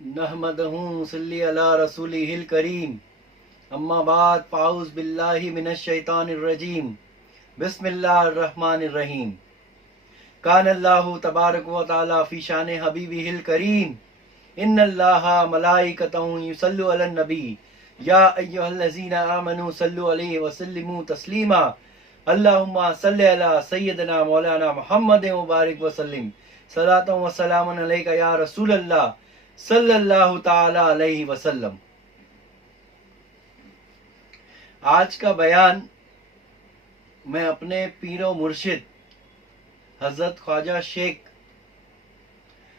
نحمدہ صلی علی رسولہ الکریم اما بعد فاعوذ باللہ من الشیطان الرجیم بسم اللہ الرحمن الرحیم کان اللہ تبارک و تعالی فی شان حبیبہ الکریم ان اللہ ملائکتہ یصلوا علی النبی یا ایھا الذین آمنوا صلوا علیہ وسلموا تسلیما اللہم صلی علی سیدنا مولانا محمد مبارک وسلم صلاۃ و سلام علیک یا رسول اللہ صلی اللہ تعالی علیہ وسلم۔ آج کا بیان میں اپنے پیر و مرشد حضرت خواجہ شیخ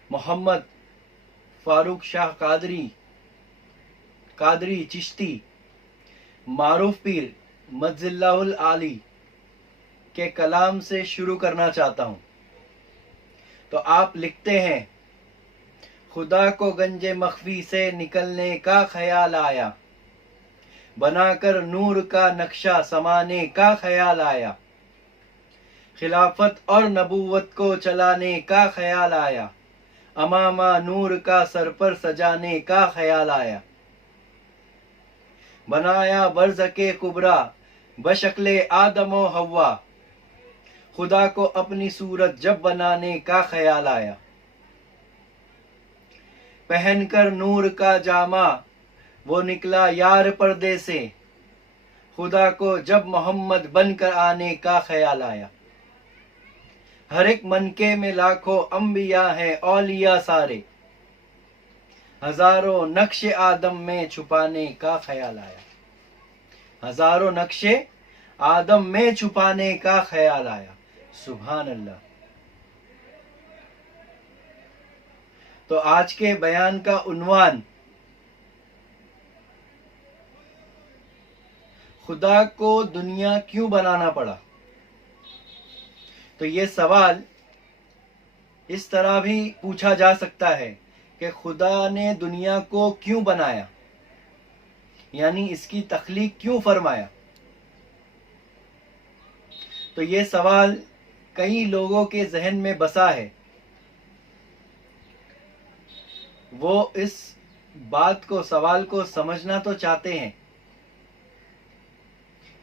محمد فاروق شاہ قادری چشتی معروف پیر مجز اللہ العالی کے کلام سے شروع کرنا چاہتا ہوں۔ تو آپ لکھتے ہیں، خدا کو گنج مخفی سے نکلنے کا خیال آیا، بنا کر نور کا نقشہ سمانے کا خیال آیا، خلافت اور نبوت کو چلانے کا خیال آیا، امامہ نور کا سر پر سجانے کا خیال آیا، بنایا برزخ کبریٰ بشکل آدم و حوا، خدا کو اپنی صورت جب بنانے کا خیال آیا، پہن کر نور کا جامہ وہ نکلا یار پردے سے، خدا کو جب محمد بن کر آنے کا خیال آیا، ہر ایک منکے میں لاکھوں انبیاء ہیں اولیاء سارے، ہزاروں نقش آدم میں چھپانے کا خیال آیا، ہزاروں نقش آدم میں چھپانے کا خیال آیا۔ سبحان اللہ۔ تو آج کے بیان کا عنوان خدا کو دنیا کیوں بنانا پڑا۔ تو یہ سوال اس طرح بھی پوچھا جا سکتا ہے کہ خدا نے دنیا کو کیوں بنایا، یعنی اس کی تخلیق کیوں فرمایا۔ تو یہ سوال کئی لوگوں کے ذہن میں بسا ہے، وہ اس بات کو سوال کو سمجھنا تو چاہتے ہیں،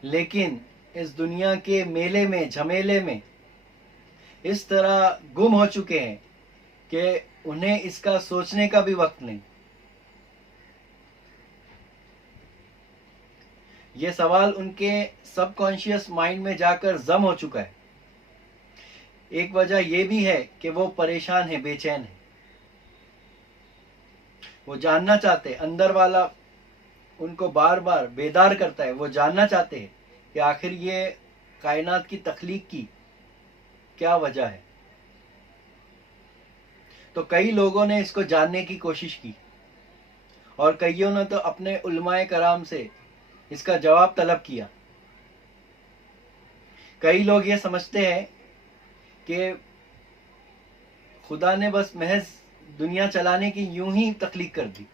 لیکن اس دنیا کے میلے میں جھمیلے میں اس طرح گم ہو چکے ہیں کہ انہیں اس کا سوچنے کا بھی وقت نہیں۔ یہ سوال ان کے سب کانشیس مائنڈ میں جا کر ضم ہو چکا ہے۔ ایک وجہ یہ بھی ہے کہ وہ پریشان ہیں، بے چین ہیں، وہ جاننا چاہتے ہیں، اندر والا ان کو بار بار بیدار کرتا ہے، وہ جاننا چاہتے ہیں کہ آخر یہ کائنات کی تخلیق کی کیا وجہ ہے۔ تو کئی لوگوں نے اس کو جاننے کی کوشش کی، اور کئیوں نے تو اپنے علماء کرام سے اس کا جواب طلب کیا۔ کئی لوگ یہ سمجھتے ہیں کہ خدا نے بس محض دنیا چلانے کی یوں ہی تخلیق کر دی،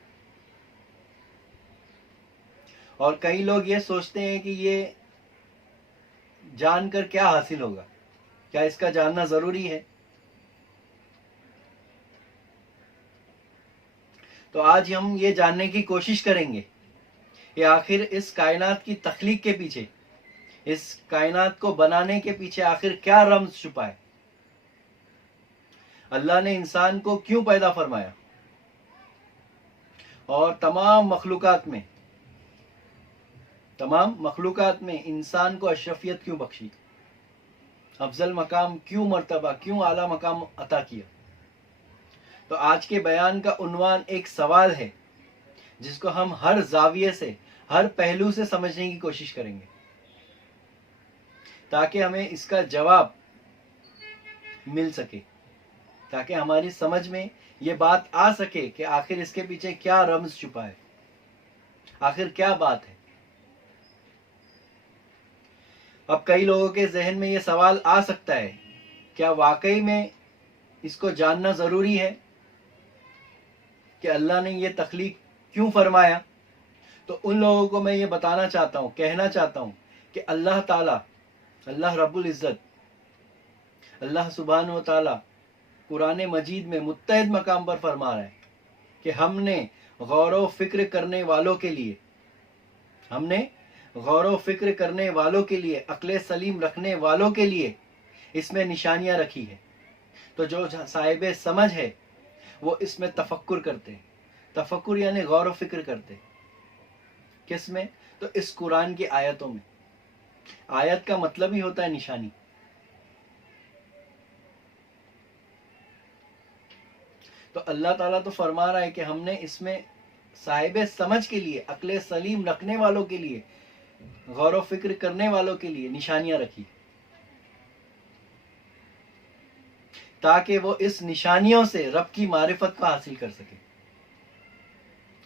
اور کئی لوگ یہ سوچتے ہیں کہ یہ جان کر کیا حاصل ہوگا، کیا اس کا جاننا ضروری ہے۔ تو آج ہم یہ جاننے کی کوشش کریں گے کہ آخر اس کائنات کی تخلیق کے پیچھے، اس کائنات کو بنانے کے پیچھے آخر کیا رمز چھپا ہے، اللہ نے انسان کو کیوں پیدا فرمایا، اور تمام مخلوقات میں انسان کو اشرفیت کیوں بخشی، افضل مقام کیوں، مرتبہ کیوں، اعلیٰ مقام عطا کیا۔ تو آج کے بیان کا عنوان ایک سوال ہے جس کو ہم ہر زاویے سے، ہر پہلو سے سمجھنے کی کوشش کریں گے، تاکہ ہمیں اس کا جواب مل سکے، تاکہ ہماری سمجھ میں یہ بات آ سکے کہ آخر اس کے پیچھے کیا رمز چھپا ہے، آخر کیا بات ہے۔ اب کئی لوگوں کے ذہن میں یہ سوال آ سکتا ہے، کیا واقعی میں اس کو جاننا ضروری ہے کہ اللہ نے یہ تخلیق کیوں فرمایا؟ تو ان لوگوں کو میں یہ بتانا چاہتا ہوں، کہنا چاہتا ہوں کہ اللہ تعالیٰ، اللہ رب العزت، اللہ سبحانہ و تعالیٰ قرآن مجید میں متعدد مقام پر فرما رہا ہے کہ ہم نے غور و فکر کرنے والوں کے لیے غور و فکر کرنے والوں کے لیے، عقل سلیم رکھنے والوں کے لیے اس میں نشانیاں رکھی ہے. تو جو صاحب سمجھ ہے وہ اس میں تفکر کرتے ہیں. تفکر یعنی غور و فکر کرتے. کس میں؟ تو اس قرآن کی آیتوں میں. آیت کا مطلب ہی ہوتا ہے نشانی. تو اللہ تعالیٰ تو فرما رہا ہے کہ ہم نے اس میں صاحب سمجھ کے لیے، عقل سلیم رکھنے والوں کے لیے، غور و فکر کرنے والوں کے لیے نشانیاں رکھی، تاکہ وہ اس نشانیوں سے رب کی معرفت کو حاصل کر سکے.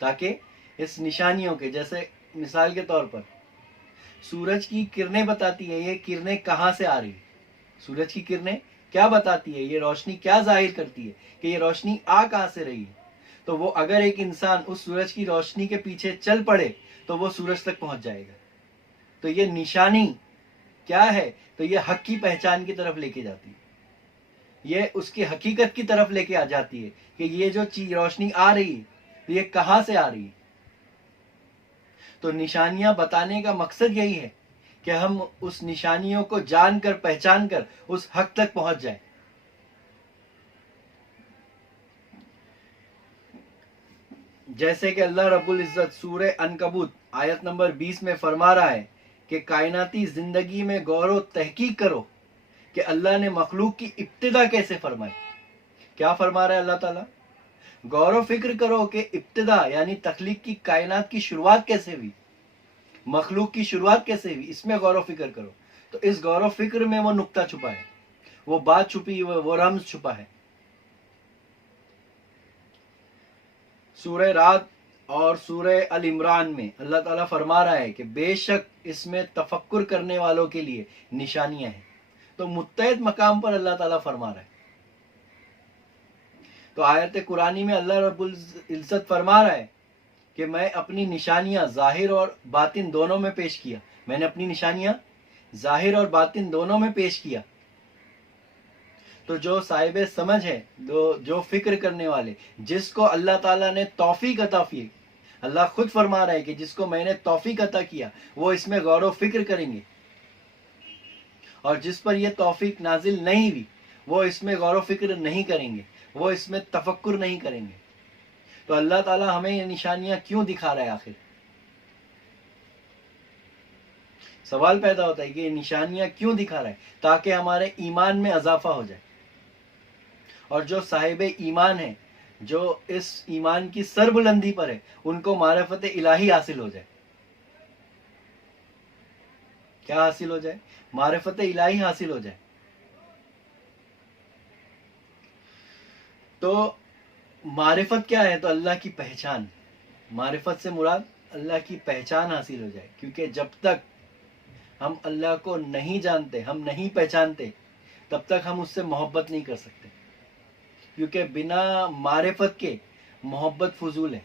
تاکہ اس نشانیوں کے، جیسے مثال کے طور پر سورج کی کرنیں بتاتی ہے، یہ کرنیں کہاں سے آ رہی ہیں. سورج کی کرنیں کیا بتاتی ہے، یہ روشنی کیا ظاہر کرتی ہے کہ یہ روشنی آ کہاں سے رہی ہے. تو وہ اگر ایک انسان اس سورج کی روشنی کے پیچھے چل پڑے تو وہ سورج تک پہنچ جائے گا. تو یہ نشانی کیا ہے؟ تو یہ حق کی پہچان کی طرف لے کے جاتی ہے، یہ اس کی حقیقت کی طرف لے کے آ جاتی ہے کہ یہ جو چیز روشنی آ رہی ہے یہ کہاں سے آ رہی ہے. تو نشانیاں بتانے کا مقصد یہی ہے کہ ہم اس نشانیوں کو جان کر، پہچان کر اس حق تک پہنچ جائیں. جیسے کہ اللہ رب العزت سورہ عنکبوت آیت نمبر 20 میں فرما رہا ہے کہ کائناتی زندگی میں غور و تحقیق کرو کہ اللہ نے مخلوق کی ابتدا کیسے فرمائی. کیا فرما رہا ہے اللہ تعالیٰ؟ غور و فکر کرو کہ ابتدا یعنی تخلیق کی، کائنات کی شروعات کیسے ہوئی، مخلوق کی شروعات کیسے ہوئی، اس میں غور و فکر کرو. تو اس غور و فکر میں وہ نقطہ چھپا ہے، وہ بات چھپی، وہ رمز چھپا ہے. سورہ رات اور سورہ العمران میں اللہ تعالیٰ فرما رہا ہے کہ بے شک اس میں تفکر کرنے والوں کے لیے نشانیاں ہیں. تو متعدد مقام پر اللہ تعالیٰ فرما رہا ہے. تو آیت قرآنی میں اللہ رب العزت فرما رہا ہے کہ میں اپنی نشانیاں ظاہر اور باطن دونوں میں پیش کیا. میں نے اپنی نشانیاں ظاہر اور باطن دونوں میں پیش کیا. تو جو صاحب سمجھ ہے، جو فکر کرنے والے، جس کو اللہ تعالیٰ نے توفیق عطا کی، اللہ خود فرما رہا ہے کہ جس کو میں نے توفیق عطا کیا وہ اس میں غور و فکر کریں گے، اور جس پر یہ توفیق نازل نہیں ہوئی وہ اس میں غور و فکر نہیں کریں گے، وہ اس میں تفکر نہیں کریں گے. تو اللہ تعالیٰ ہمیں یہ نشانیاں کیوں دکھا رہا ہے؟ آخر سوال پیدا ہوتا ہے کہ یہ نشانیاں کیوں دکھا رہا ہے؟ تاکہ ہمارے ایمان میں اضافہ ہو جائے، اور جو صاحب ایمان ہے، جو اس ایمان کی سربلندی پر ہے، ان کو معرفت الہی حاصل ہو جائے. کیا حاصل ہو جائے؟ معرفت الہی حاصل ہو جائے. تو معرفت کیا ہے؟ تو اللہ کی پہچان. معرفت سے مراد اللہ کی پہچان حاصل ہو جائے. کیونکہ جب تک ہم اللہ کو نہیں جانتے، ہم نہیں پہچانتے، تب تک ہم اس سے محبت نہیں کر سکتے. کیونکہ بنا معرفت کے محبت فضول ہے.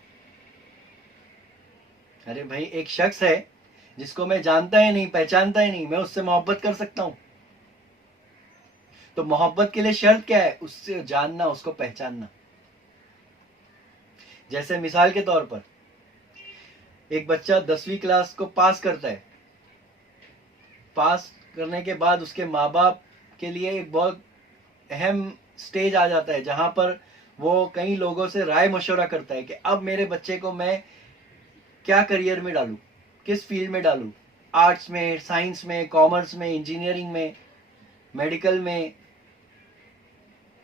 ارے بھائی، ایک شخص ہے جس کو میں جانتا ہی نہیں، پہچانتا ہی نہیں، میں اس سے محبت کر سکتا ہوں؟ تو محبت کے لیے شرط کیا ہے؟ اس سے جاننا، اس کو پہچاننا. جیسے مثال کے طور پر ایک بچہ 10ویں کلاس کو پاس کرتا ہے. پاس کرنے کے بعد اس کے ماں باپ کے لیے ایک بہت اہم سٹیج آ جاتا ہے جہاں پر وہ کئی لوگوں سے رائے مشورہ کرتا ہے کہ اب میرے بچے کو میں کیا کریئر میں ڈالوں، کس فیلڈ میں ڈالوں، آرٹس میں، سائنس میں، کامرس میں، انجینئرنگ میں، میڈیکل میں،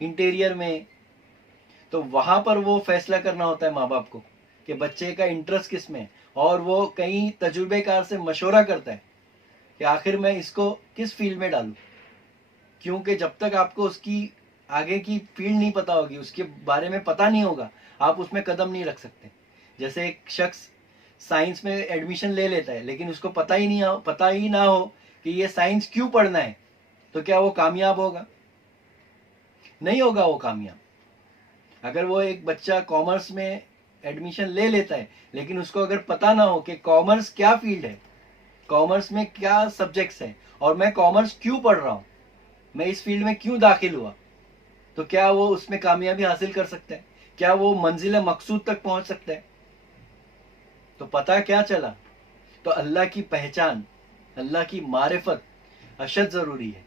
انٹیریئر میں. تو وہاں پر وہ فیصلہ کرنا ہوتا ہے ماں باپ کو کہ بچے کا انٹرسٹ کس میں ہے، اور وہ کئی تجربے کار سے مشورہ کرتا ہے کہ آخر میں اس کو کس فیلڈ میں ڈالوں. کیونکہ جب تک آپ کو اس کی آگے کی فیلڈ نہیں پتا ہوگی، اس کے بارے میں پتا نہیں ہوگا، آپ اس میں قدم نہیں رکھ سکتے. جیسے ایک شخص سائنس میں ایڈمیشن لے لیتا ہے لیکن اس کو پتا ہی نہ ہو کہ یہ سائنس کیوں پڑھنا ہے، تو کیا وہ کامیاب ہوگا؟ نہیں ہوگا وہ کامیاب. اگر وہ ایک بچہ کامرس میں ایڈمیشن لے لیتا ہے لیکن اس کو اگر پتا نہ ہو کہ کامرس کیا فیلڈ ہے، کامرس میں کیا سبجیکٹس ہیں، اور میں کامرس کیوں پڑھ رہا ہوں، میں اس فیلڈ میں کیوں داخل ہوا، تو کیا وہ اس میں کامیابی حاصل کر سکتا ہے؟ کیا وہ منزل مقصود تک پہنچ سکتا ہے؟ تو پتہ کیا چلا؟ تو اللہ کی پہچان، اللہ کی معرفت اشد ضروری ہے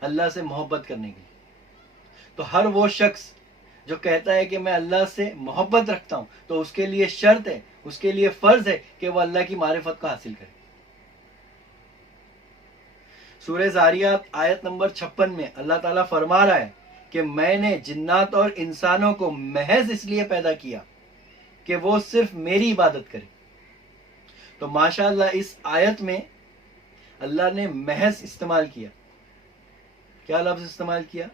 اللہ سے محبت کرنے کے لیے۔ تو ہر وہ شخص جو کہتا ہے کہ میں اللہ سے محبت رکھتا ہوں، تو اس کے لیے شرط ہے، اس کے لیے فرض ہے کہ وہ اللہ کی معرفت کو حاصل کرے۔ سورہ زاریات آیت نمبر 56 میں اللہ تعالیٰ فرما رہا ہے کہ میں نے جنات اور انسانوں کو محض اس لیے پیدا کیا کہ وہ صرف میری عبادت کرے۔ تو ماشاءاللہ اس آیت میں اللہ نے محض استعمال کیا۔ کیا لفظ استعمال کیا؟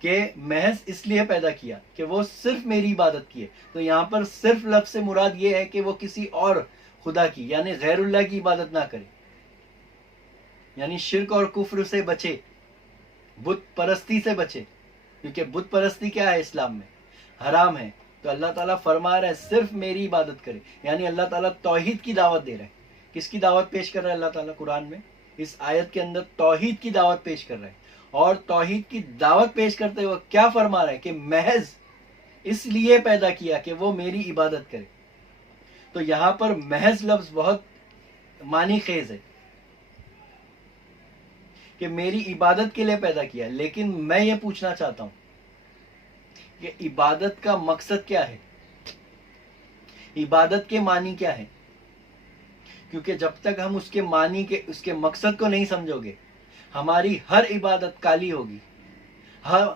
کہ محض اس لیے پیدا کیا کہ وہ صرف میری عبادت کیے۔ تو یہاں پر صرف لفظ سے مراد یہ ہے کہ وہ کسی اور خدا کی یعنی غیر اللہ کی عبادت نہ کرے، یعنی شرک اور کفر سے بچے، بت پرستی سے بچے، کیونکہ بت پرستی کیا ہے اسلام میں؟ حرام ہے۔ تو اللہ تعالیٰ فرما رہا ہے صرف میری عبادت کرے، یعنی اللہ تعالیٰ توحید کی دعوت دے رہا ہے۔ کس کی دعوت پیش کر رہا ہے اللہ تعالیٰ قرآن میں؟ اس آیت کے اندر توحید کی دعوت پیش کر رہا ہے، اور توحید کی دعوت پیش کرتے ہوئے کیا فرما رہا ہے کہ محض اس لیے پیدا کیا کہ وہ میری عبادت کرے۔ تو یہاں پر محض لفظ بہت معنی خیز ہے کہ میری عبادت کے لیے پیدا کیا، لیکن میں یہ پوچھنا چاہتا ہوں کہ عبادت کا مقصد کیا ہے؟ عبادت کے معنی کیا ہے؟ کیونکہ جب تک ہم اس کے معنی کے، اس کے مقصد کو نہیں سمجھو گے، ہماری ہر عبادت کالی ہوگی،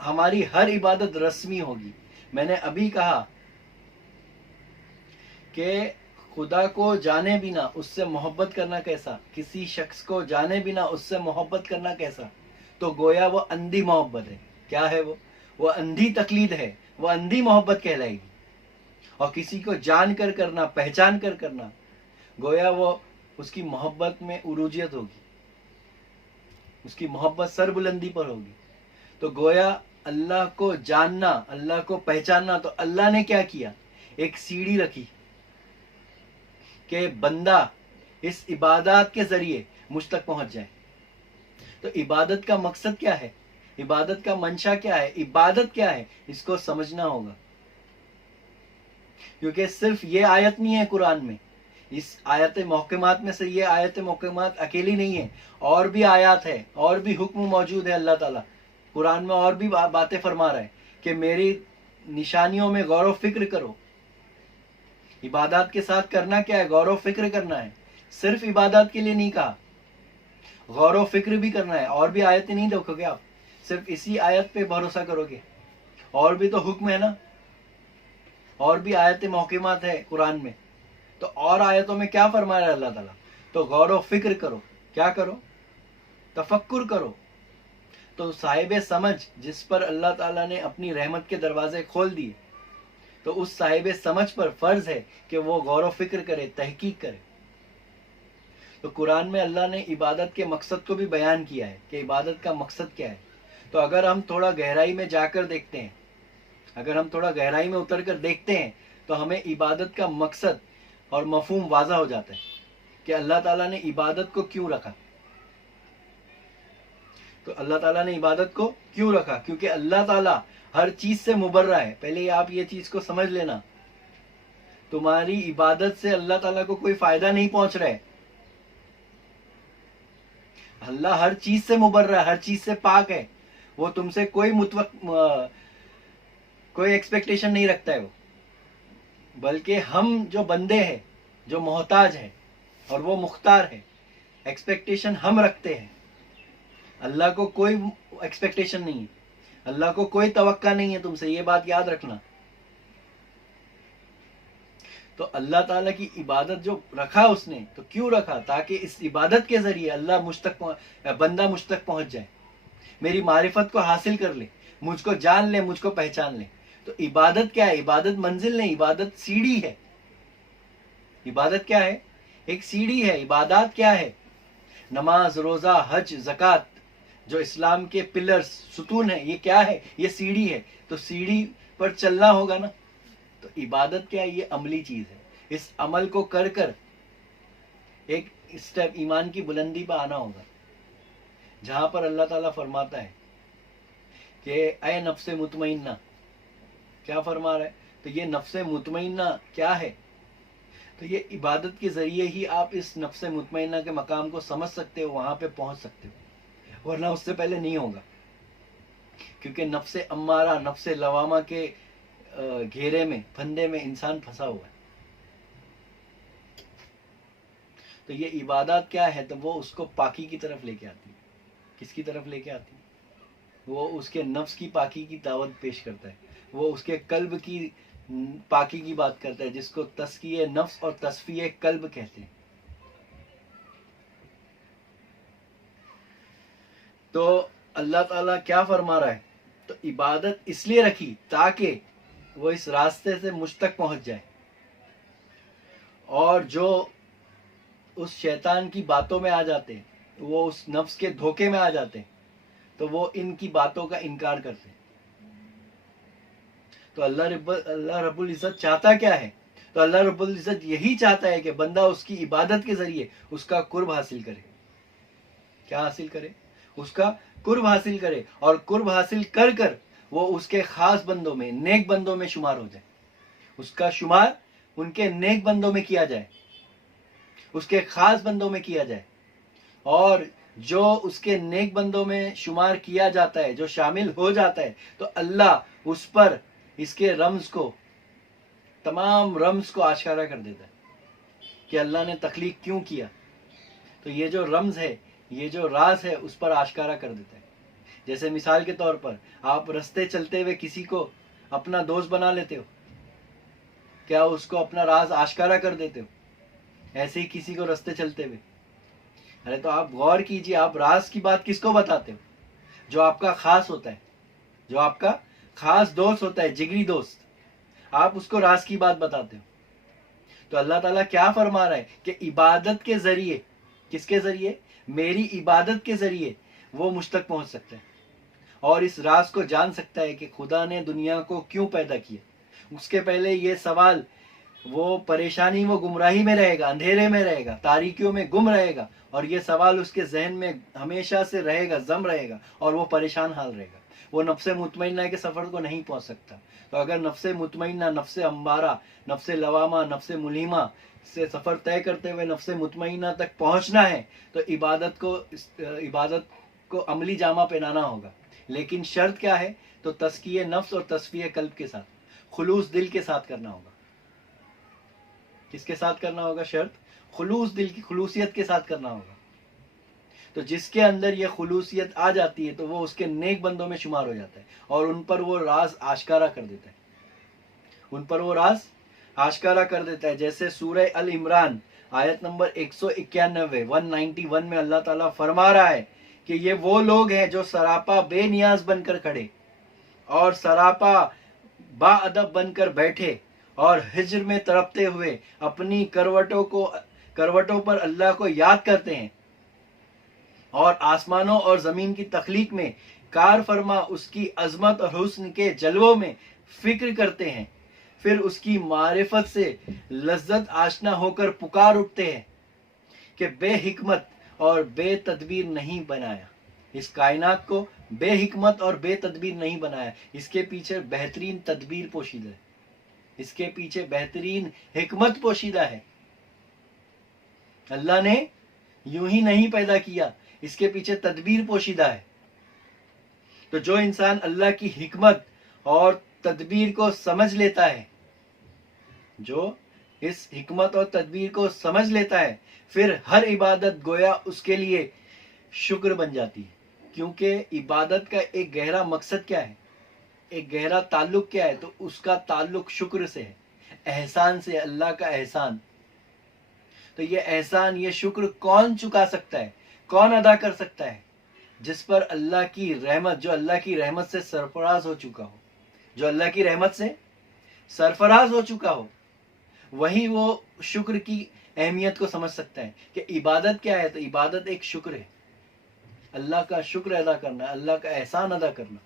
ہماری ہر عبادت رسمی ہوگی۔ میں نے ابھی کہا کہ خدا کو جانے بنا اس سے محبت کرنا کیسا، کسی شخص کو جانے بنا اس سے محبت کرنا کیسا؟ تو گویا وہ اندھی محبت ہے۔ کیا ہے وہ اندھی تقلید ہے، وہ اندھی محبت کہلائے گی۔ اور کسی کو جان کر کرنا، پہچان کر کرنا، گویا وہ اس کی محبت میں عروجیت ہوگی، اس کی محبت سر بلندی پر ہوگی۔ تو گویا اللہ کو جاننا، اللہ کو پہچاننا، تو اللہ نے کیا کیا؟ ایک سیڑھی رکھی کہ بندہ اس عبادات کے ذریعے مجھ تک پہنچ جائے۔ تو عبادت کا مقصد کیا ہے؟ عبادت کا منشا کیا ہے؟ عبادت کیا ہے؟ اس کو سمجھنا ہوگا، کیونکہ صرف یہ آیت نہیں ہے قرآن میں، اس آیت محکمات میں سے یہ آیت محکمات اکیلی نہیں ہے، اور بھی آیات ہے، اور بھی حکم موجود ہے۔ اللہ تعالیٰ قرآن میں اور بھی باتیں فرما رہا ہے کہ میری نشانیوں میں غور و فکر کرو۔ عبادات کے ساتھ کرنا کیا ہے؟ غور و فکر کرنا ہے۔ صرف عبادات کے لیے نہیں کہا، غور و فکر بھی کرنا ہے۔ اور بھی آیتیں نہیں دیکھو گے آپ، صرف اسی آیت پہ بھروسہ کرو گے؟ اور بھی تو حکم ہے نا، اور بھی آیت محکمات ہے قرآن میں۔ تو اور آیتوں میں کیا فرما رہا ہے اللہ تعالیٰ؟ تو غور و فکر کرو۔ کیا کرو؟ تفکر کرو۔ تو صاحب سمجھ جس پر اللہ تعالیٰ نے اپنی رحمت کے دروازے کھول دیے، تو اس صاحب سمجھ پر فرض ہے کہ وہ غور و فکر کرے، تحقیق کرے۔ تو قرآن میں اللہ نے عبادت کے مقصد کو بھی بیان کیا ہے کہ عبادت کا مقصد کیا ہے۔ تو اگر ہم تھوڑا گہرائی میں جا کر دیکھتے ہیں، اگر ہم تھوڑا گہرائی میں اتر کر دیکھتے ہیں، تو ہمیں عبادت کا مقصد اور مفہوم واضح ہو جاتا ہے کہ اللہ تعالیٰ نے عبادت کو کیوں رکھا۔ تو اللہ تعالیٰ نے عبادت کو کیوں رکھا؟ کیونکہ اللہ تعالیٰ ہر چیز سے مبرہ ہے۔ پہلے آپ یہ چیز کو سمجھ لینا، تمہاری عبادت سے اللہ تعالیٰ کو کوئی فائدہ نہیں پہنچ رہا ہے۔ اللہ ہر چیز سے مبرہ ہے، ہر چیز سے پاک ہے، وہ تم سے کوئی ایکسپیکٹیشن نہیں رکھتا ہے وہ، بلکہ ہم جو بندے ہیں، جو محتاج ہیں، اور وہ مختار ہے، ایکسپیکٹیشن ہم رکھتے ہیں۔ اللہ کو کوئی ایکسپیکٹیشن نہیں ہے، اللہ کو کوئی توقع نہیں ہے تم سے، یہ بات یاد رکھنا۔ تو اللہ تعالیٰ کی عبادت جو رکھا اس نے، تو کیوں رکھا؟ تاکہ اس عبادت کے ذریعے بندہ مجھ تک پہنچ جائے، میری معرفت کو حاصل کر لے، مجھ کو جان لے، مجھ کو پہچان لے۔ تو عبادت کیا ہے؟ عبادت منزل نہیں، عبادت سیڑھی ہے۔ عبادت کیا ہے؟ ایک سیڑھی ہے۔ عبادات کیا ہے؟ نماز، روزہ، حج، زکوٰۃ، جو اسلام کے پلرز، ستون ہیں، یہ کیا ہے؟ یہ سیڑھی ہے۔ تو سیڑھی پر چلنا ہوگا نا۔ تو عبادت کیا ہے؟ یہ عملی چیز ہے۔ اس عمل کو کر کر ایک اسٹیپ ایمان کی بلندی پہ آنا ہوگا، جہاں پر اللہ تعالیٰ فرماتا ہے کہ اے نفس مطمئنہ، کیا فرما رہا ہے؟ تو یہ نفس مطمئنہ کیا ہے؟ تو یہ عبادت کے ذریعے ہی آپ اس نفس مطمئنہ کے مقام کو سمجھ سکتے ہو، وہاں پہ پہنچ سکتے ہو، ورنہ اس سے پہلے نہیں ہوگا، کیونکہ نفس امارہ، نفس لوامہ کے گھیرے میں، پھندے میں انسان پھنسا ہوا ہے۔ تو یہ عبادات کیا ہے؟ تو وہ اس کو پاکی کی طرف لے کے آتی ہے۔ کس کی طرف لے کے آتی ہے؟ وہ اس کے نفس کی پاکی کی دعوت پیش کرتا ہے، وہ اس کے قلب کی پاکی کی بات کرتا ہے، جس کو تزکیہ نفس اور تصفیہ قلب کہتے ہیں۔ تو اللہ تعالیٰ کیا فرما رہا ہے؟ تو عبادت اس لیے رکھی تاکہ وہ اس راستے سے مجھ تک پہنچ جائے، اور جو اس شیطان کی باتوں میں آ جاتے ہیں، وہ اس نفس کے دھوکے میں آ جاتے ہیں، تو وہ ان کی باتوں کا انکار کرتے ہیں۔ تو اللہ رب العزت چاہتا کیا ہے؟ تو اللہ رب العزت یہی چاہتا ہے کہ بندہ اس کی عبادت کے ذریعے اس کا قرب حاصل کرے۔ کیا حاصل کرے؟ اس کا قرب حاصل کرے، اور قرب حاصل کر کر وہ اس کے خاص بندوں میں، نیک بندوں میں شمار ہو جائے، اس کا شمار ان کے نیک بندوں میں کیا جائے، اس کے خاص بندوں میں کیا جائے۔ اور جو اس کے نیک بندوں میں شمار کیا جاتا ہے، جو شامل ہو جاتا ہے، تو اللہ اس پر اس کے رمز کو، تمام رمز کو آشکارا کر دیتا ہے کہ اللہ نے تخلیق کیوں کیا۔ تو یہ جو رمز ہے، یہ جو راز ہے، اس پر آشکارا کر دیتا ہے۔ جیسے مثال کے طور پر آپ رستے چلتے ہوئے کسی کو اپنا دوست بنا لیتے ہو، کیا اس کو اپنا راز آشکارا کر دیتے ہو؟ ایسے ہی کسی کو رستے چلتے ہوئے، ارے تو آپ غور کیجئے، آپ راز کی بات کس کو بتاتے ہو؟ جو آپ کا خاص ہوتا ہے، جو آپ کا خاص دوست ہوتا ہے، جگری دوست، آپ اس کو راز کی بات بتاتے ہو۔ تو اللہ تعالیٰ کیا فرما رہا ہے کہ عبادت کے ذریعے، کس کے ذریعے؟ میری عبادت کے ذریعے وہ مجھ تک پہنچ سکتا ہے، اور اس راز کو جان سکتا ہے کہ خدا نے دنیا کو کیوں پیدا کیا۔ اس کے پہلے یہ سوال، وہ پریشانی، وہ گمراہی میں رہے گا، اندھیرے میں رہے گا، تاریکیوں میں گم رہے گا، اور یہ سوال اس کے ذہن میں ہمیشہ سے رہے گا، ضم رہے گا، اور وہ پریشان حال رہے گا۔ وہ نفس مطمئنہ کے سفر کو نہیں پہنچ سکتا۔ تو اگر نفس مطمئنہ، نفس امارہ، نفس لوامہ، نفس ملہمہ سے سفر طے کرتے ہوئے نفس مطمئنہ تک پہنچنا ہے، تو عبادت کو عملی جامہ پہنانا ہوگا۔ لیکن شرط کیا ہے؟ تو تزکیہ نفس اور تصفیہ قلب کے ساتھ، خلوص دل کے ساتھ کرنا ہوگا۔ کس کے ساتھ کرنا ہوگا؟ شرط خلوص دل کی، خلوصیت کے ساتھ کرنا ہوگا۔ تو جس کے اندر یہ خلوصیت آ جاتی ہے، تو وہ اس کے نیک بندوں میں شمار ہو جاتا ہے، اور ان پر وہ راز آشکارا کر دیتا ہے، ان پر وہ راز آشکارا کر دیتا ہے۔ جیسے سورہ العمران آیت نمبر 191 191 میں اللہ تعالیٰ فرما رہا ہے کہ یہ وہ لوگ ہیں جو سراپا بے نیاز بن کر کھڑے، اور سراپا با ادب بن کر بیٹھے، اور ہجر میں تڑپتے ہوئے اپنی کروٹوں پر اللہ کو یاد کرتے ہیں، اور آسمانوں اور زمین کی تخلیق میں کار فرما اس کی عظمت اور حسن کے جلووں میں فکر کرتے ہیں، پھر اس کی معرفت سے لذت آشنا ہو کر پکار اٹھتے ہیں کہ بے حکمت اور بے تدبیر نہیں بنایا، اس کائنات کو بے حکمت اور بے تدبیر نہیں بنایا، اس کے پیچھے بہترین تدبیر پوشیدہ ہے، اس کے پیچھے بہترین حکمت پوشیدہ ہے۔ اللہ نے یوں ہی نہیں پیدا کیا، اس کے پیچھے تدبیر پوشیدہ ہے۔ تو جو انسان اللہ کی حکمت اور تدبیر کو سمجھ لیتا ہے، جو اس حکمت اور تدبیر کو سمجھ لیتا ہے، پھر ہر عبادت گویا اس کے لیے شکر بن جاتی ہے، کیونکہ عبادت کا ایک گہرا مقصد کیا ہے، ایک گہرا تعلق کیا ہے؟ تو اس کا تعلق شکر سے ہے، احسان سے، اللہ کا احسان۔ تو یہ احسان، یہ شکر کون چکا سکتا ہے، کون ادا کر سکتا ہے؟ جس پر اللہ کی رحمت، جو اللہ کی رحمت سے سرفراز ہو چکا ہو، جو اللہ کی رحمت سے سرفراز ہو چکا ہو، وہی وہ شکر کی اہمیت کو سمجھ سکتا ہے کہ عبادت کیا ہے۔ تو عبادت ایک شکر ہے، اللہ کا شکر ادا کرنا، اللہ کا احسان ادا کرنا۔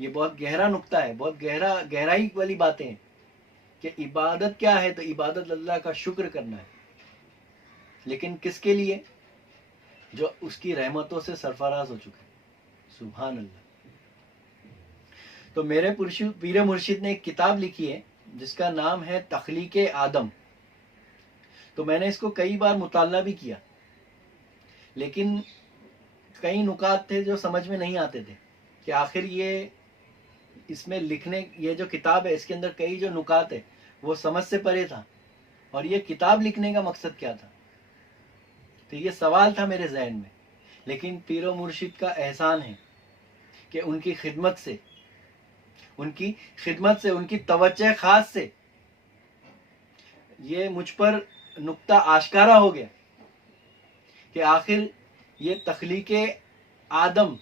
یہ بہت گہرا نقطہ ہے، بہت گہرائی والی باتیں ہیں کہ عبادت کیا ہے۔ تو عبادت اللہ کا شکر کرنا ہے، لیکن کس کے لیے؟ جو اس کی رحمتوں سے سرفراز ہو چکا ہے۔ سبحان اللہ۔ تو میرے پیر مرشد نے ایک کتاب لکھی ہے جس کا نام ہے تخلیق آدم. تو میں نے اس کو کئی بار مطالعہ بھی کیا، لیکن کئی نکات تھے جو سمجھ میں نہیں آتے تھے کہ آخر یہ اس میں لکھنے، یہ جو کتاب ہے اس کے اندر کئی جو نکات ہے وہ سمجھ سے پرے تھا، اور یہ کتاب لکھنے کا مقصد کیا تھا. تو یہ سوال تھا میرے ذہن میں. لیکن پیر و مرشد کا احسان ہے کہ ان کی خدمت سے، ان کی توجہ خاص سے یہ مجھ پر نقطہ آشکارا ہو گیا کہ آخر یہ تخلیق آدم،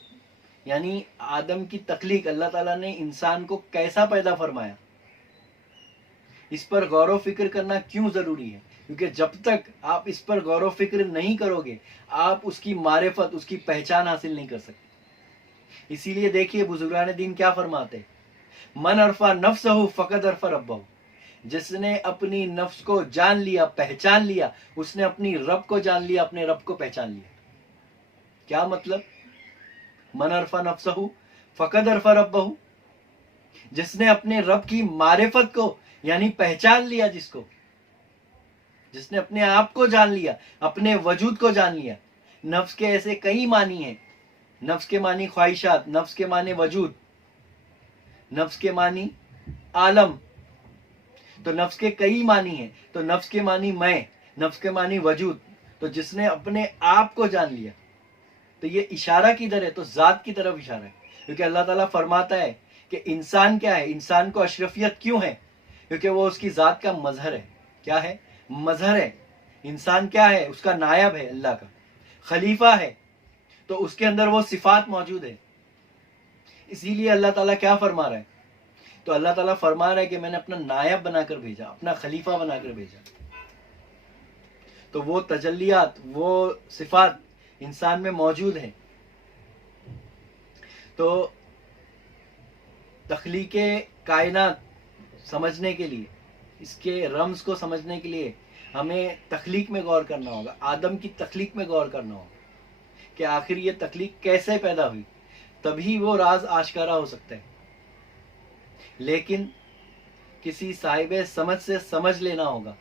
یعنی آدم کی تخلیق، اللہ تعالیٰ نے انسان کو کیسا پیدا فرمایا، اس پر غور و فکر کرنا کیوں ضروری ہے. کیونکہ جب تک آپ اس پر غور و فکر نہیں کرو گے آپ اس کی معرفت، اس کی پہچان حاصل نہیں کر سکتے. اسی لیے دیکھیے بزرگان دین کیا فرماتے، من عرفہ نفسہ فقد عرف ربہ، جس نے اپنی نفس کو جان لیا، پہچان لیا، اس نے اپنی رب کو جان لیا، اپنے رب کو پہچان لیا. کیا مطلب؟ من عرفہ نفسہ فقد عرف ربہ، جس نے اپنے رب کی معرفت کو یعنی پہچان لیا، جس نے اپنے آپ کو جان لیا، اپنے وجود کو جان لیا. نفس کے ایسے کئی معنی ہیں. نفس کے معنی خواہشات، نفس کے معنی وجود، نفس کے معنی عالم. تو نفس کے کئی معنی ہیں. تو نفس کے معنی میں، نفس کے معنی وجود. تو جس نے اپنے آپ کو جان لیا، تو یہ اشارہ کدھر ہے؟ تو ذات کی طرف اشارہ ہے. کیونکہ اللہ تعالیٰ فرماتا ہے کہ انسان کیا ہے، انسان کو اشرفیت کیوں ہے؟ کیونکہ وہ اس کی ذات کا مظہر ہے. کیا ہے؟ مظہر ہے. انسان کیا ہے؟ اس کا نائب ہے، اللہ کا خلیفہ ہے. تو اس کے اندر وہ صفات موجود ہے. اسی لیے اللہ تعالیٰ کیا فرما رہا ہے؟ تو اللہ تعالیٰ فرما رہا ہے کہ میں نے اپنا نائب بنا کر بھیجا، اپنا خلیفہ بنا کر بھیجا. تو وہ تجلیات، وہ صفات انسان میں موجود ہیں. تو تخلیق کائنات سمجھنے کے لیے، اس کے رمز کو سمجھنے کے لیے ہمیں تخلیق میں غور کرنا ہوگا. آدم کی تخلیق میں غور کرنا ہوگا کہ آخر یہ تخلیق کیسے پیدا ہوئی. تبھی وہ راز آشکارا ہو سکتا ہے. لیکن کسی صاحب سمجھ سے سمجھ لینا ہوگا.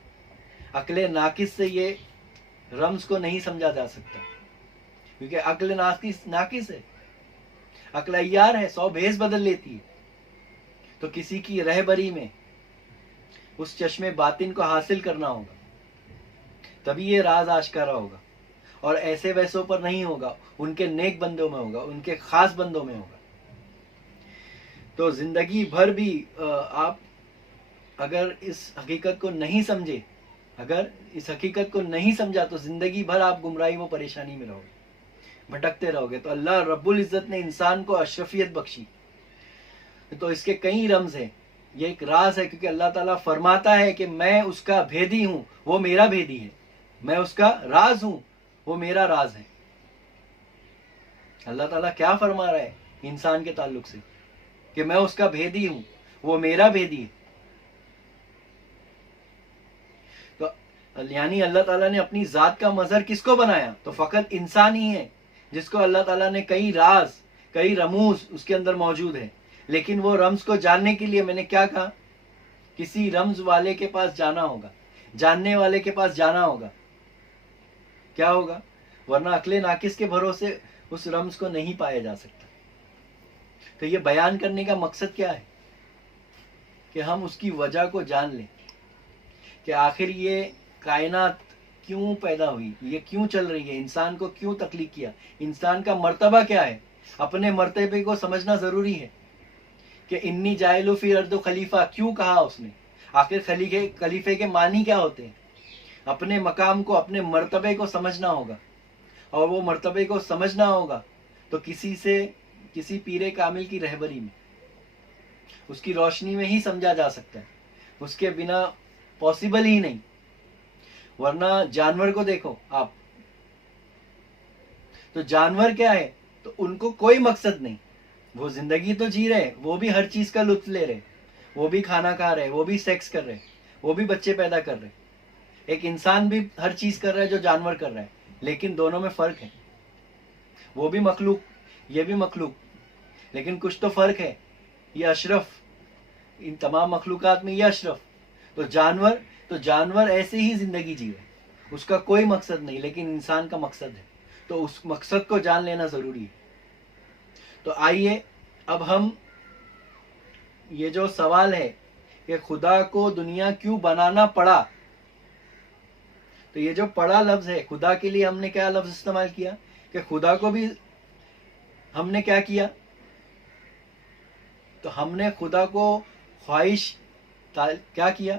عقل ناقص سے یہ رمز کو نہیں سمجھا جا سکتا، کیونکہ عقل ناقص ہے، عقل عیار ہے، 100 بھیس بدل لیتی ہے. تو کسی کی رہبری میں اس چشم باطن کو حاصل کرنا ہوگا، تبھی یہ راز آشکارا ہوگا. اور ایسے ویسوں پر نہیں ہوگا، ان کے نیک بندوں میں ہوگا، ان کے خاص بندوں میں ہوگا. تو زندگی بھر بھی آپ اگر اس حقیقت کو نہیں سمجھے، اگر اس حقیقت کو نہیں سمجھا تو زندگی بھر آپ گمراہی و پریشانی میں رہو گے، بھٹکتے رہو گے. تو اللہ رب العزت نے انسان کو اشرفیت بخشی. تو اس کے کئی رمز ہیں. یہ ایک راز ہے، کیونکہ اللہ تعالیٰ فرماتا ہے کہ میں اس کا بھیدی ہوں، وہ میرا بھیدی ہے. میں اس کا راز ہوں، وہ میرا راز ہے. اللہ تعالیٰ کیا فرما رہا ہے انسان کے تعلق سے کہ میں اس کا بھیدی ہوں، وہ میرا بھیدی ہے. تو یعنی اللہ تعالیٰ نے اپنی ذات کا مظہر کس کو بنایا؟ تو فقط انسان ہی ہے جس کو اللہ تعالیٰ نے کئی راز، کئی رموز اس کے اندر موجود ہے. لیکن وہ رمز کو جاننے کے لیے میں نے کیا کہا؟ کسی رمز والے کے پاس جانا ہوگا، جاننے والے کے پاس جانا ہوگا. کیا ہوگا؟ ورنہ عقل ناقص کے بھروسے اس رمز کو نہیں پایا جا سکتا. تو یہ بیان کرنے کا مقصد کیا ہے کہ ہم اس کی وجہ کو جان لیں کہ آخر یہ کائنات کیوں پیدا ہوئی، یہ کیوں چل رہی ہے، انسان کو کیوں تخلیق کیا، انسان کا مرتبہ کیا ہے. اپنے مرتبے کو سمجھنا ضروری ہے کہ انی جاعل فی الارض خلیفہ کیوں کہا اس نے. آخر خلیفے کے معنی کیا ہوتے ہیں. اپنے مقام کو، اپنے مرتبے کو سمجھنا ہوگا. اور وہ مرتبے کو سمجھنا ہوگا تو کسی پیر کامل کی رہبری میں، اس کی روشنی میں ہی سمجھا جا سکتا ہے. اس کے بنا پاسبل ہی نہیں. ورنہ جانور کو دیکھو آپ، تو جانور کیا ہے؟ تو ان کو کوئی مقصد نہیں. وہ زندگی تو جی رہے، وہ بھی ہر چیز کا لطف لے رہے، وہ بھی کھانا کھا رہے، وہ بھی سیکس کر رہے، وہ بھی بچے پیدا کر رہے. ایک انسان بھی ہر چیز کر رہا ہے جو جانور کر رہا ہے، لیکن دونوں میں فرق ہے. وہ بھی مخلوق، یہ بھی مخلوق، لیکن کچھ تو فرق ہے. یہ اشرف، ان تمام مخلوقات میں یہ اشرف. تو جانور ایسے ہی زندگی جیوے, اس کا کوئی مقصد نہیں, لیکن انسان کا مقصد ہے. تو اس مقصد کو جان لینا ضروری ہے. تو آئیے اب ہم یہ جو سوال ہے کہ خدا کو دنیا کیوں بنانا پڑا, تو یہ جو پڑا لفظ ہے, خدا کے لیے ہم نے کیا لفظ استعمال کیا کہ خدا کو بھی ہم نے کیا کیا, تو ہم نے خدا کو خواہش کیا کیا,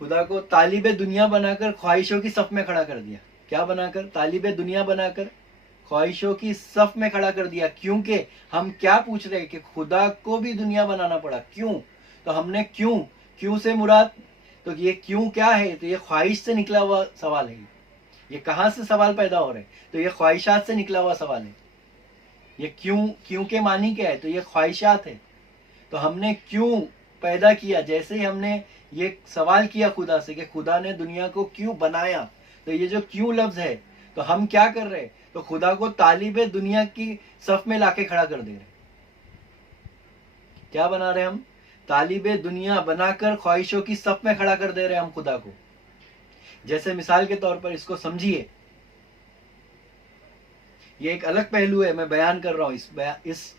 خدا کو طالب دنیا بنا کر خواہشوں کی صف میں کھڑا کر دیا. کیا بنا کر؟ طالب دنیا بنا کر خواہشوں کی صف میں کھڑا کر دیا. کیونکہ ہم کیا پوچھ رہے کہ خدا کو بھی دنیا بنانا پڑا کیوں. تو ہم نے کیوں سے مراد, تو یہ کیوں کیا ہے, تو یہ خواہش سے نکلا ہوا سوال ہے. یہ کہاں سے سوال پیدا ہو رہے, تو یہ خواہشات سے نکلا ہوا سوال ہے. یہ کیوں کے معنی کیا ہے, تو یہ خواہشات ہے. تو ہم نے کیوں پیدا کیا, جیسے ہی ہم نے یہ سوال کیا خدا سے کہ خدا نے دنیا کو کیوں بنایا, تو یہ جو کیوں لفظ ہے, تو ہم کیا کر رہے, تو خدا کو طالب دنیا کی صف میں لا کے کھڑا کر دے رہے. کیا بنا رہے ہم, طالب دنیا بنا کر خواہشوں کی صف میں کھڑا کر دے رہے ہم خدا کو. جیسے مثال کے طور پر اس کو سمجھیے, یہ ایک الگ پہلو ہے, میں بیان کر رہا ہوں اس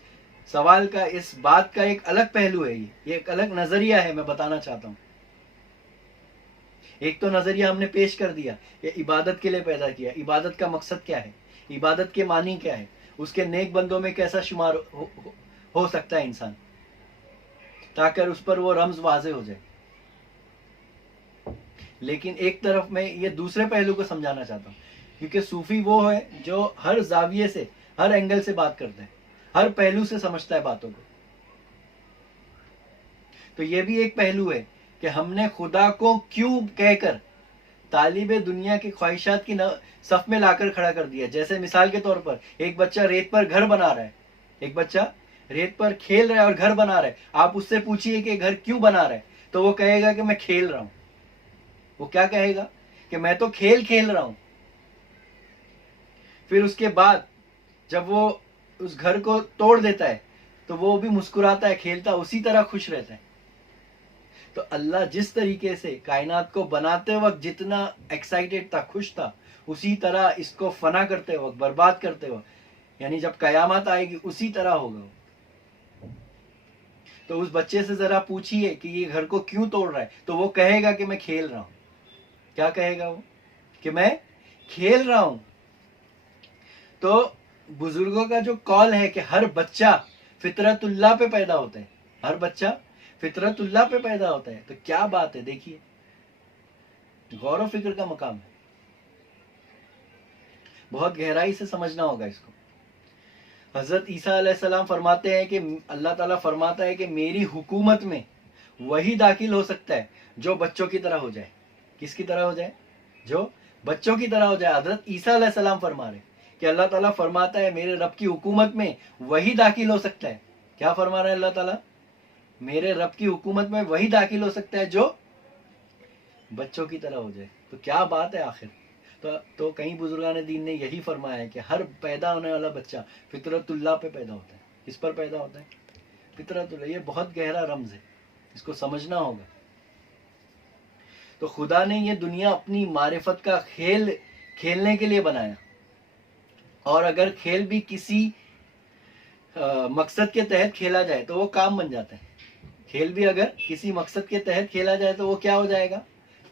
سوال کا, اس بات کا ایک الگ پہلو ہے. یہ ایک الگ نظریہ ہے, میں بتانا چاہتا ہوں. ایک تو نظریہ ہم نے پیش کر دیا, یہ عبادت کے لیے پیدا کیا. عبادت کا مقصد کیا ہے, عبادت کے معنی کیا ہے, اس کے نیک بندوں میں کیسا شمار ہو سکتا ہے انسان, تاکہ اس پر وہ رمز واضح ہو جائے. لیکن ایک طرف میں یہ دوسرے پہلو کو سمجھانا چاہتا ہوں, کیونکہ صوفی وہ ہے جو ہر زاویے سے, ہر اینگل سے بات کرتے ہیں, ہر پہلو سے سمجھتا ہے باتوں کو. تو یہ بھی ایک پہلو ہے کہ ہم نے خدا کو کیوں کہہ کر طالب دنیا کی خواہشات کی صف میں لا کر کھڑا کر دیا. جیسے مثال کے طور پر ایک بچہ ریت پر گھر بنا رہا ہے, ایک بچہ ریت پر کھیل رہا ہے اور گھر بنا رہا ہے. آپ اس سے پوچھئے کہ گھر کیوں بنا رہا ہے, تو وہ کہے گا کہ میں کھیل رہا ہوں. وہ کیا کہے گا کہ میں تو کھیل رہا ہوں. پھر اس کے بعد جب وہ اس گھر کو توڑ دیتا ہے تو وہ بھی مسکراتا ہے, کھیلتا, اسی طرح خوش رہتا ہے. تو اللہ جس طریقے سے کائنات کو بناتے وقت جتنا ایکسائٹیڈ تھا, خوش تھا, اسی طرح اس کو فنا کرتے وقت, برباد کرتے وقت, یعنی جب قیامت آئے گی اسی طرح ہوگا. تو اس بچے سے ذرا پوچھئے کہ یہ گھر کو کیوں توڑ رہا ہے, تو وہ کہے گا کہ میں کھیل رہا ہوں. کیا کہے گا وہ, کہ میں کھیل رہا ہوں. تو بزرگوں کا جو قول ہے کہ ہر بچہ فطرت اللہ پہ پیدا ہوتا ہے, ہر بچہ فطرت اللہ پہ پیدا ہوتا ہے. تو کیا بات ہے, دیکھیے, غور و فکر کا مقام ہے. بہت گہرائی سے سمجھنا ہوگا اس کو. حضرت عیسیٰ علیہ السلام فرماتے ہیں کہ اللہ تعالیٰ فرماتا ہے کہ میری حکومت میں وہی داخل ہو سکتا ہے جو بچوں کی طرح ہو جائے. کس کی طرح ہو جائے, جو بچوں کی طرح ہو جائے. حضرت عیسیٰ علیہ السلام فرما رہے کہ اللہ تعالیٰ فرماتا ہے میرے رب کی حکومت میں وہی داخل ہو سکتا ہے. کیا فرما رہا ہے اللہ تعالیٰ, میرے رب کی حکومت میں وہی داخل ہو سکتا ہے جو بچوں کی طرح ہو جائے. تو کیا بات ہے آخر. تو کئی بزرگان دین نے یہی فرمایا ہے کہ ہر پیدا ہونے والا بچہ فطرت اللہ پہ پیدا ہوتا ہے. کس پر پیدا ہوتا ہے, فطرت اللہ. یہ بہت گہرا رمز ہے, اس کو سمجھنا ہوگا. تو خدا نے یہ دنیا اپنی معرفت کا کھیلنے کے لیے بنایا, اور اگر کھیل بھی کسی مقصد کے تحت کھیلا جائے تو وہ کام بن جاتا ہے. کھیل بھی اگر کسی مقصد کے تحت کھیلا جائے تو وہ کیا ہو جائے گا,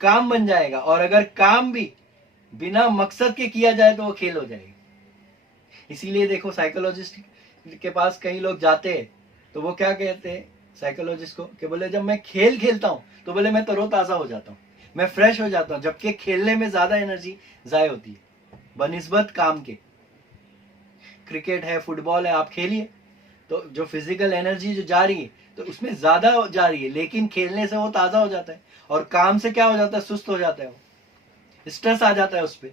کام بن جائے گا. اور اگر کام بھی بنا مقصد کے کیا جائے تو وہ کھیل ہو جائے گا. اسی لیے دیکھو, سائیکولوجسٹ کے پاس کئی لوگ جاتے ہیں تو وہ کیا کہتے ہیں سائیکولوجسٹ کو, کہ بولے جب میں کھیل کھیلتا ہوں تو بولے میں تر و تازہ ہو جاتا ہوں, میں فریش ہو جاتا ہوں. جبکہ کھیلنے میں زیادہ انرجی ضائع ہوتی ہے بنسبت کام کے. کرکٹ ہے, فٹ بال ہے, آپ کھیلیے تو جو فزیکل انرجی جو جا رہی ہے تو اس میں زیادہ جا رہی ہے, لیکن کھیلنے سے وہ تازہ ہو جاتا ہے. اور کام سے کیا ہو جاتا ہے, سست ہو جاتا ہے, وہ اسٹریس آ جاتا ہے اس پہ.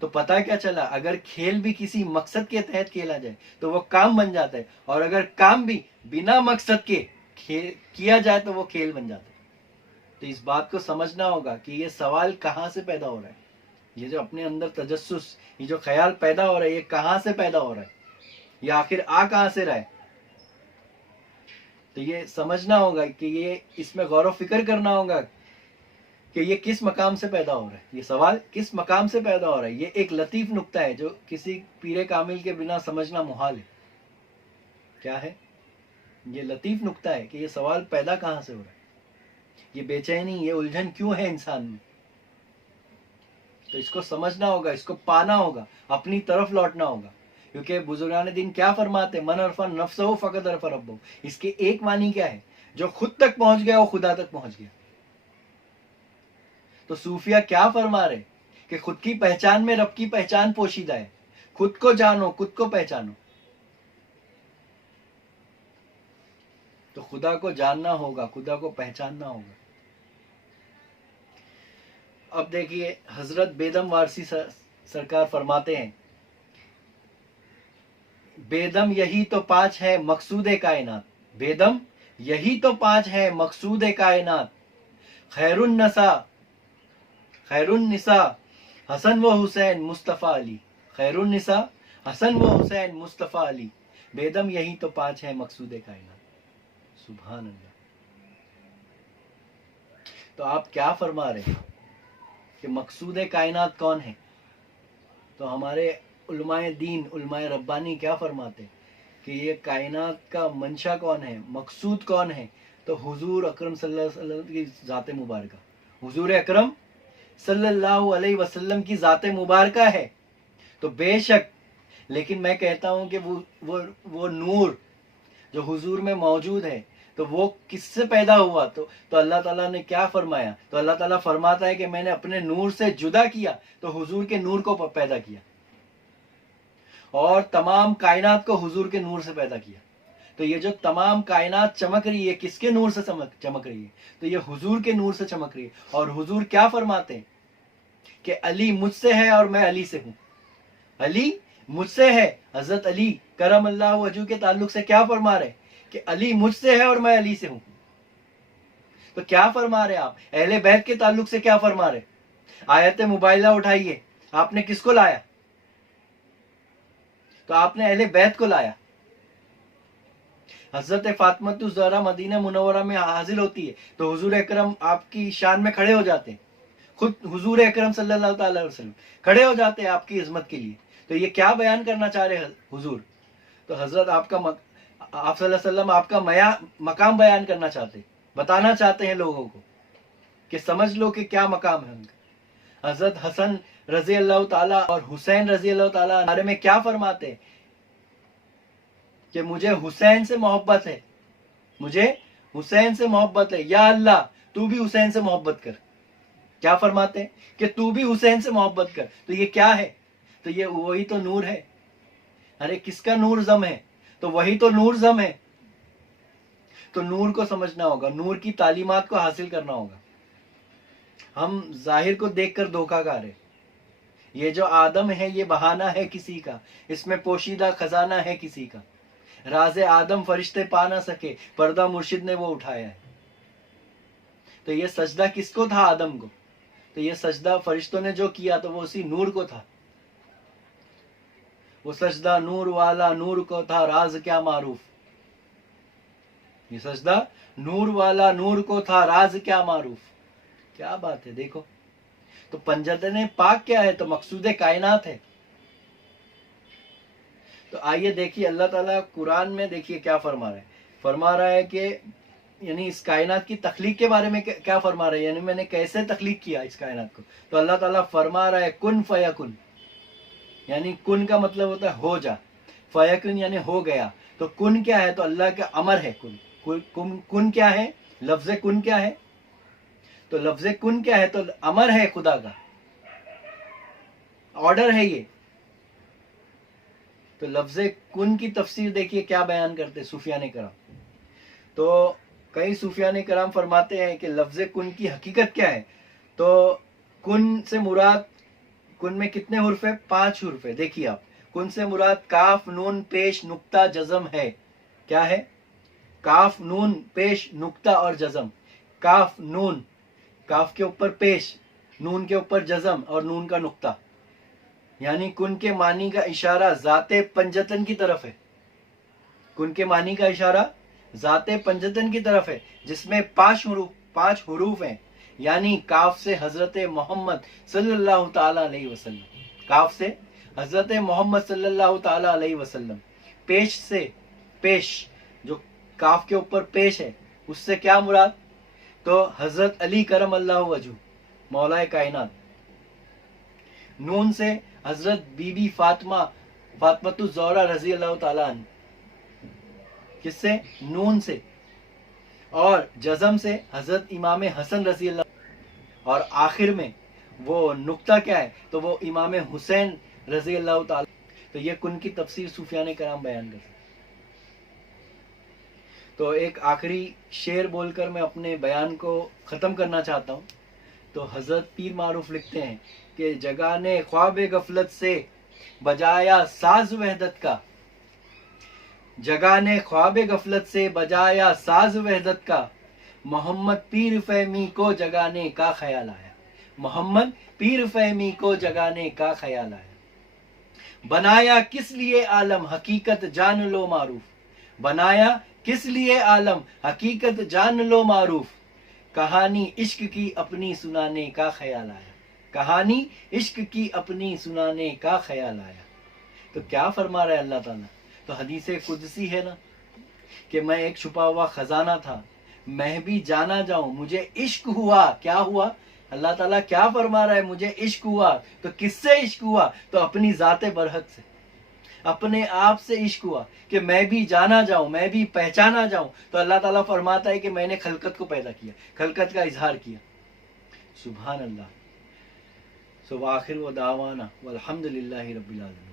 تو پتہ کیا چلا, اگر کھیل بھی کسی مقصد کے تحت کھیلا جائے تو وہ کام بن جاتا ہے, اور اگر کام بھی بنا مقصد کے کیا جائے تو وہ کھیل بن جاتا ہے. تو اس بات کو سمجھنا ہوگا کہ یہ سوال کہاں سے پیدا ہو رہا ہے, یہ جو اپنے اندر تجسس, یہ جو خیال پیدا ہو رہا ہے, یہ کہاں سے پیدا ہو رہا ہے, یہ آخر آ کہاں سے رہا ہے. تو یہ سمجھنا ہوگا کہ یہ اس میں غور و فکر کرنا ہوگا کہ یہ کس مقام سے پیدا ہو رہا ہے، یہ سوال کس مقام سے پیدا ہو رہا ہے. یہ ایک لطیف نقطہ ہے جو کسی پیر کامل کے بنا سمجھنا محال ہے. کیا ہے یہ لطیف نقطہ ہے کہ یہ سوال پیدا کہاں سے ہو رہا ہے، یہ بے چینی، یہ الجھن کیوں ہے انسان میں. تو اس کو سمجھنا ہوگا، اس کو پانا ہوگا، اپنی طرف لوٹنا ہوگا. کیونکہ بزرگان دین کیا فرماتے، من عرف نفسہ فقد عرف ربہ. اس کے ایک معنی کیا ہے، جو خود تک پہنچ گیا وہ خدا تک پہنچ گیا. تو صوفیہ کیا فرما رہے کہ خود کی پہچان میں رب کی پہچان پوشیدہ ہے. خود کو جانو، خود کو پہچانو. تو خدا کو جاننا ہوگا، خدا کو پہچاننا ہوگا. اب دیکھیے حضرت بیدم وارسی سرکار فرماتے ہیں، بیدم یہی تو پانچ ہے مقصود کائنات. بیدم یہی تو پانچ ہے مقصود کائنات. خیر النساء حسن و حسین مصطفیٰ علی. خیر النساء حسن و حسین مصطفیٰ علی. بیدم یہی تو پانچ ہے مقصود کائنات. سبحان اللہ. تو آپ کیا فرما رہے ہیں کہ مقصود کائنات کون ہے؟ تو ہمارے علماء دین، علماء ربانی کیا فرماتے کہ یہ کائنات کا منشا کون ہے، مقصود کون ہے؟ تو حضور اکرم صلی اللہ علیہ وسلم کی ذات مبارکہ. حضور اکرم صلی اللہ علیہ وسلم کی ذات مبارکہ ہے. تو بے شک، لیکن میں کہتا ہوں کہ وہ نور جو حضور میں موجود ہے تو وہ کس سے پیدا ہوا؟ تو اللہ تعالیٰ نے کیا فرمایا؟ تو اللہ تعالیٰ فرماتا ہے کہ میں نے اپنے نور سے جدا کیا تو حضور کے نور کو پیدا کیا، اور تمام کائنات کو حضور کے نور سے پیدا کیا. تو یہ جو تمام کائنات چمک رہی ہے کس کے نور سے چمک رہی ہے؟ تو یہ حضور کے نور سے چمک رہی ہے. اور حضور کیا فرماتے ہیں کہ علی مجھ سے ہے اور میں علی سے ہوں. علی مجھ سے ہے. حضرت علی کرم اللہ وجہ کے تعلق سے کیا فرما رہے کہ علی مجھ سے ہے اور میں علی سے ہوں. تو کیا فرما رہے آپ؟ اہل بیت کے تعلق سے کیا فرما رہے؟ آیت مبائلہ اٹھائیے، آپ نے کس کو لایا؟ تو آپ نے اہل بیت کو لایا. حضرت فاطمہ الزہرا مدینہ منورہ میں حاضر ہوتی ہے تو حضور اکرم آپ کی شان میں کھڑے ہو جاتے ہیں. خود حضور اکرم صلی اللہ تعالی علیہ وسلم کھڑے ہو جاتے ہیں آپ کی عظمت کے لیے. تو یہ کیا بیان کرنا چاہ رہے حضور؟ تو حضرت آپ صلی اللہ علیہ وسلم آپ کا مقام بیان کرنا چاہتے، بتانا چاہتے ہیں لوگوں کو کہ سمجھ لو کہ کیا مقام ہے ان کا. حضرت حسن رضی اللہ تعالیٰ اور حسین رضی اللہ تعالیٰ بارے میں کیا فرماتے کہ مجھے حسین سے محبت ہے، مجھے حسین سے محبت ہے، یا اللہ تو بھی حسین سے محبت کر. کیا فرماتے ہیں کہ تو بھی حسین سے محبت کر. تو یہ کیا ہے؟ تو یہ وہی تو نور ہے. ارے کس کا نور زم ہے؟ تو وہی تو نور زم ہے. تو نور کو سمجھنا ہوگا، نور کی تعلیمات کو حاصل کرنا ہوگا. ہم ظاہر کو دیکھ کر دھوکہ کھا رہے. یہ جو آدم ہے یہ بہانہ ہے کسی کا، اس میں پوشیدہ خزانہ ہے کسی کا. راز آدم فرشتے پا نہ سکے، پردہ مرشد نے وہ اٹھایا ہے. تو یہ سجدہ کس کو تھا؟ آدم کو. تو یہ سجدہ فرشتوں نے جو کیا تو وہ اسی نور کو تھا. وہ سجدہ نور والا نور کو تھا، راز کیا معروف. یہ سجدہ نور والا نور کو تھا، راز کیا معروف. کیا بات ہے. دیکھو تو پنجتن پاک کیا ہے؟ تو مقصود کائنات ہے. تو آئیے دیکھیے اللہ تعالیٰ قرآن میں دیکھیے کیا فرما رہا ہے. فرما رہا ہے کہ یعنی اس کائنات کی تخلیق کے بارے میں کیا فرما رہا ہے، یعنی میں نے کیسے تخلیق کیا اس کائنات کو. تو اللہ تعالیٰ فرما رہا ہے کن فیکن، یعنی کن کا مطلب ہوتا ہے ہو جا، فیکن یعنی ہو گیا. تو کن کیا ہے؟ تو اللہ کا امر ہے. کن کیا ہے؟ لفظ کن کیا ہے؟ تو لفظ کن کیا ہے؟ تو امر ہے، خدا کا آرڈر ہے یہ. تو لفظ کن کی تفسیر دیکھیے کیا بیان کرتے صوفیان کرام. تو کئی صوفیان کرام فرماتے ہیں کہ لفظ کن کی حقیقت کیا ہے. تو کن سے مراد، کن میں کتنے حرف ہے؟ 5 حرف ہے. دیکھیے آپ، کن سے مراد کاف نون پیش نقطہ جزم ہے. کیا ہے؟ کاف نون پیش نقطہ اور جزم. کاف نون، کاف کے اوپر پیش، نون کے اوپر جزم اور نون کا نقطہ. یعنی کن کے معنی کا اشارہ ذات پنجتن کی طرف ہے. کن کے معنی کا اشارہ ذات پنجتن کی طرف ہے جس میں پانچ حروف ہیں، یعنی کاف سے حضرت محمد صلی اللہ تعالی علیہ وسلم، کاف سے حضرت محمد صلی اللہ تعالی علیہ وسلم، پیش سے، پیش جو کاف کے اوپر پیش ہے اس سے کیا مراد؟ تو حضرت علی کرم اللہ وجہ مولا کائنات، نون سے حضرت بی بی فاطمۃ الزہرا رضی اللہ تعالیٰ عنہ، کس سے؟ نون سے، اور جزم سے حضرت امام حسن رضی اللہ، اور آخر میں وہ نقطہ کیا ہے؟ تو وہ امام حسین رضی اللہ تعالیٰ۔ تو یہ کن کی تفسیر صوفیان کرام بیان کرتے ہیں۔ تو ایک آخری شعر بول کر میں اپنے بیان کو ختم کرنا چاہتا ہوں۔ تو حضرت پیر معروف لکھتے ہیں کہ جگانے خواب غفلت سے بجایا ساز وحدت کا، جگانے خواب غفلت سے بجایا ساز وحدت کا، محمد پیر فہمی کو جگانے کا خیال آیا، محمد پیر فہمی کو جگانے کا خیال آیا۔ بنایا کس لیے عالم حقیقت جان لو معروف، بنایا کس لیے عالم حقیقت جان لو معروف، کہانی عشق کی اپنی سنانے کا خیال آیا، کہانی عشق کی اپنی سنانے کا خیال آیا۔ تو کیا فرما رہا ہے اللہ تعالیٰ؟ تو حدیث قدسی ہے نا کہ میں ایک چھپا ہوا خزانہ تھا، میں بھی جانا جاؤں، مجھے عشق ہوا۔ کیا ہوا؟ اللہ تعالیٰ کیا فرما رہا ہے؟ مجھے عشق ہوا۔ تو کس سے عشق ہوا؟ تو اپنی ذات برحق سے، اپنے آپ سے عشق ہوا کہ میں بھی جانا جاؤں، میں بھی پہچانا جاؤں۔ تو اللہ تعالیٰ فرماتا ہے کہ میں نے خلقت کو پیدا کیا، خلقت کا اظہار کیا۔ سبحان اللہ۔ وآخر دعوانا والحمد للہ رب العالمین۔